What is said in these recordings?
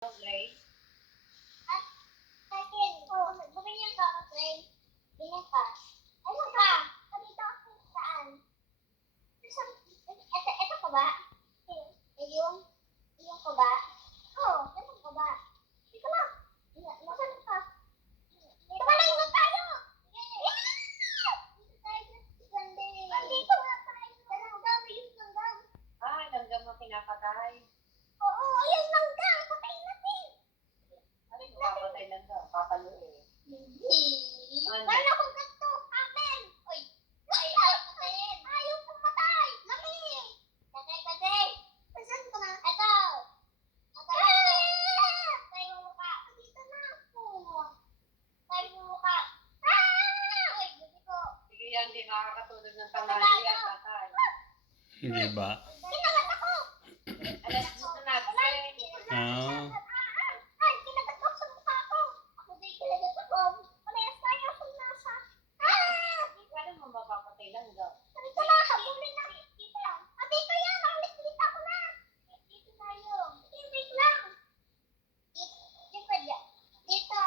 Grade? At second, bumili ka ng grade. Ganyan ka. Ano ka? Dito ako saan? Ito ka ba? Yung ka ba? Oo, ito ka ba? Dito lang. Nasaan ka? Tumalay na tayo! Dito tayo sa Sunday. Andito nga tayo. Langgam, yung langgam. Langgam ang pinapatay. Oo, ayun langgam. Patayin natin. Ano yung papatay langgam? Papaluin. Hindi. Ano? Meron akong ganito. Amen. Uy. Patayin. Ayaw pumatay. Mami. Kasi. Saan ka na? Ito. Tayo mo ka. Dito na ako. Tayo mo ka. Uy, gusto ko. Sige yan, di makakatulog ng tanghali at tatay. Hindi ba? Kinagat ako. Alas dito natin. Ay, kinagat ako sa mukha ko. Ako din kinagat ako. Parehas tayo akong nasa. Paano mo mapapatay langgam? Dito na, habulin na. Dito lang. Dito yan. Nakalislita ko na. Dito tayo. Dito lang. Dito dyan. Dito.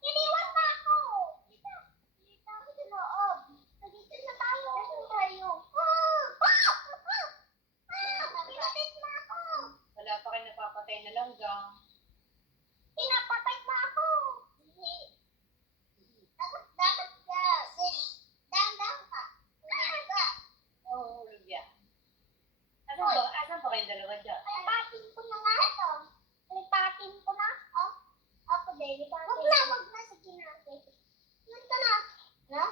Iniwan na ako. Dito. Dito ako sa loob. Dito na tayo. Dito tayo. Pinatid na ako. Wala pa kayo napapatay na langgam. Pinapatay na ako. Hindi. Dapat ka. Dahan ka. Ulit ka. Oo, hulog yan. Asan ba kayong dalawa dyan? Lipatin ko na nga ito. Lipatin ko na. Oh, ako din. Wag na. Sige na. Nandito na. Na?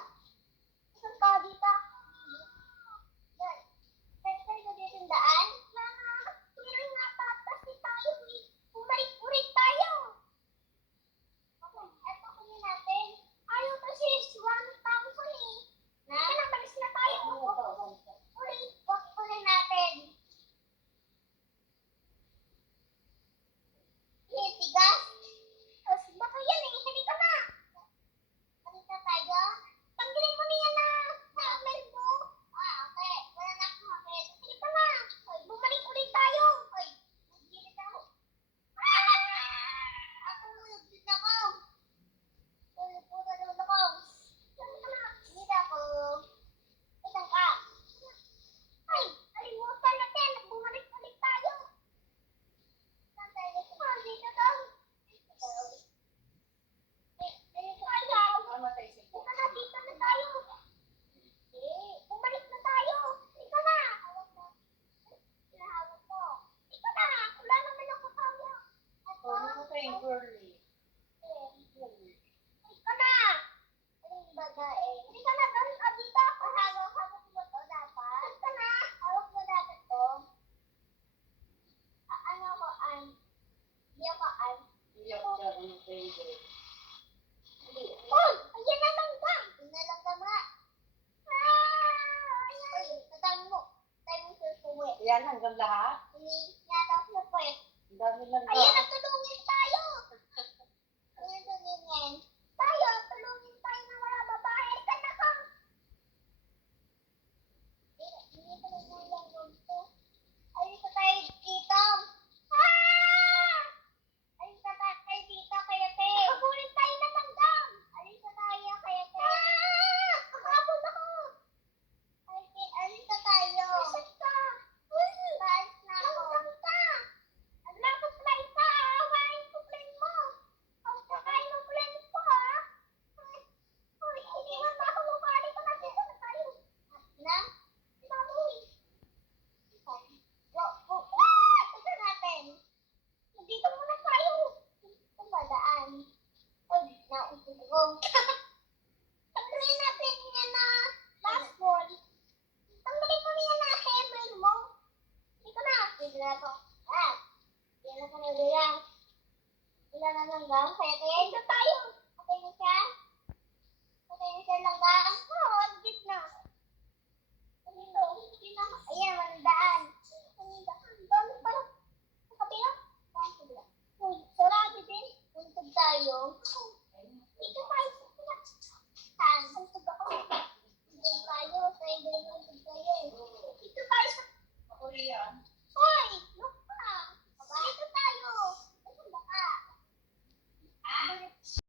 Saan ka dito? Yan. Pwede ka dito yung daan? Pero nga patas ni tayo. Umarik-urik tayo. Okay, eto kunin natin. Ayaw kasi 1,000 eh. Malis na tayo. Ulit natin. Tigas. Baka yan eh. Halika na. Halika tayo. Tanggalin mo niya na. Hammer mo. Okay. Wala na akong hammer. Halika na. Bumalik ulit tayo. Naggilit ako. Ako naggilit ako. Pura naman ako. Halika na. Naggilit ako. Ilan ka? Ay, alimutan natin. Bumalik ulit tayo. Saan tayo? Dito to. Mamatay si Dito na tayo. Bumalik na tayo. Dito na. Hinahawak mo. Dito na. Wala naman ako kaya. Oo, namatay yung girly. Dito na. Aling babae. Dito na. Dito. Hawak mo to dapat. Dito na. Hawak mo dapat to. Ano ko an? Hindi ako an. Iyak siya yung favorite. Uy! Ayan na lang ka! Ayan na lang ka nga. Ayan. Tatang mo. Tayo mo sa puwet. Yan, hanggang lahat? Hindi nata ako sa puwet. Ang dami langgam. Ayan, nagtulungin tayo. Ayan, tulungin. Tulungin tayo na wala babae. Saan ako? Hindi ko lang lang gusto. Ayun tayo dito. Ayun tayo dito, kaya te. Habulin tayo ng langgam. Ayun tayo, kaya te. Habol ako. Ayun tayo. Saan ka? Baas na ako. Langgam ka. Lapos play ka. Hawain ko play mo. Hawain mo play ko ha. Uy, iniwan mo ako. Mabalik ka na dito na tayo. Na? Baboy. Ito natin. Dito muna tayo. Ito ba daan? Ay, nausog ko. Tanggalin natin yan na basketball. Tanggalin mo yan na hammer mo. Dito na. Dito na ako. Yan na ka na lang. Ilan na langgam? Kaya ito tayo. Okay na siya? Okay na siya langgam? Oo, dito na. Dito. Ayan, walang daan.